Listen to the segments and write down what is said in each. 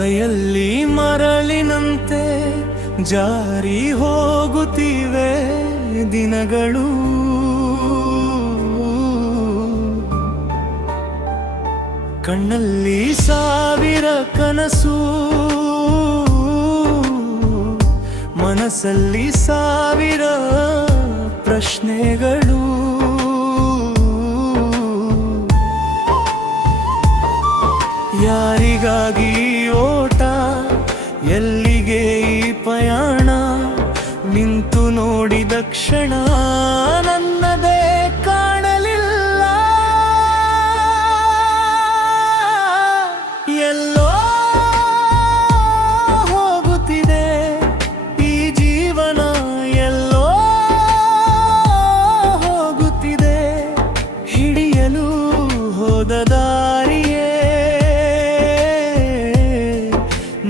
ಕೈಯಲ್ಲಿ ಮರಳಿನಂತೆ ಜಾರಿ ಹೋಗುತ್ತಿವೆ ದಿನಗಳು. ಕಣ್ಣಲ್ಲಿ ಸಾವಿರ ಕನಸು, ಮನಸ್ಸಲ್ಲಿ ಸಾವಿರ ಪ್ರಶ್ನೆಗಳು. ಯಾರಿಗಾಗಿ ಓಟ, ಎಲ್ಲಿಗೆ ಈ ಪಯಣ? ನಿಂತು ನೋಡಿದ ಕ್ಷಣ ನನ್ನದೇ ಕಾಣಲಿಲ್ಲ. ಎಲ್ಲೋ ಹೋಗುತ್ತಿದೆ ಈ ಜೀವನ, ಎಲ್ಲೋ ಹೋಗುತ್ತಿದೆ ಹಿಡಿಯಲು ಹೋದ ದಾರಿಯೇ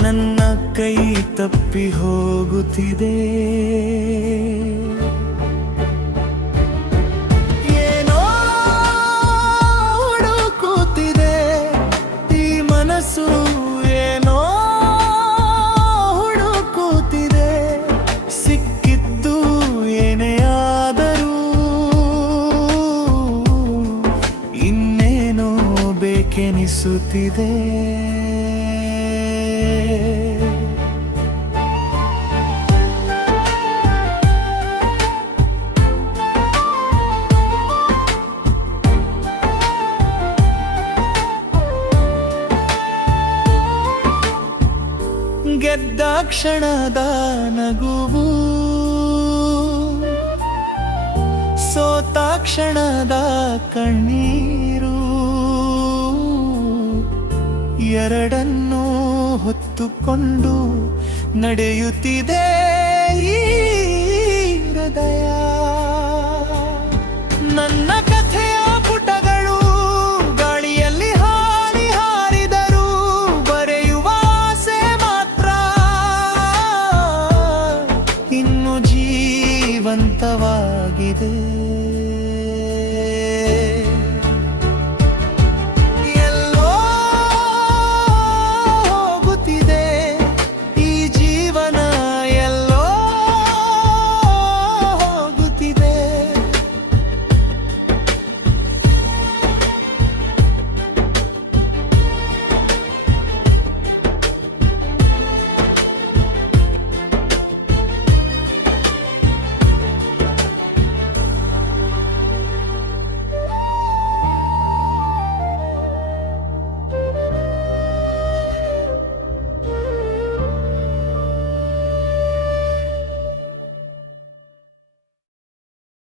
ನನ್ನ ಕೈ ತಪ್ಪಿ ಹೋಗುತ್ತಿದೆ. ಏನೋ ಹುಡುಕುತ್ತಿದೆ ಈ ಮನಸ್ಸು, ಏನೋ ಹುಡುಕುತ್ತಿದೆ. ಸಿಕ್ಕಿದ್ದು ಏನೇ ಆದರೂ ಇನ್ನೇನೋ ಬೇಕೆನಿಸುತ್ತಿದೆ. ಗೆದ್ದ ಕ್ಷಣದ ನಗುವು, ಸೋತ ಕ್ಷಣದ ಕಣ್ಣೀರು, ಎರಡನ್ನೂ ಹೊತ್ತುಕೊಂಡು ನಡೆಯುತ್ತಿದೆ ಈ ಹೃದಯ. ನನ್ನ ಕಥೆಯ ಪುಟಗಳು ಗಾಳಿಯಲ್ಲಿ ಹಾರಿ ಹಾರಿದರು, ಬರೆಯುವ ಆಸೆ ಮಾತ್ರ ಇನ್ನು ಜೀವಂತವಾಗಿದೆ.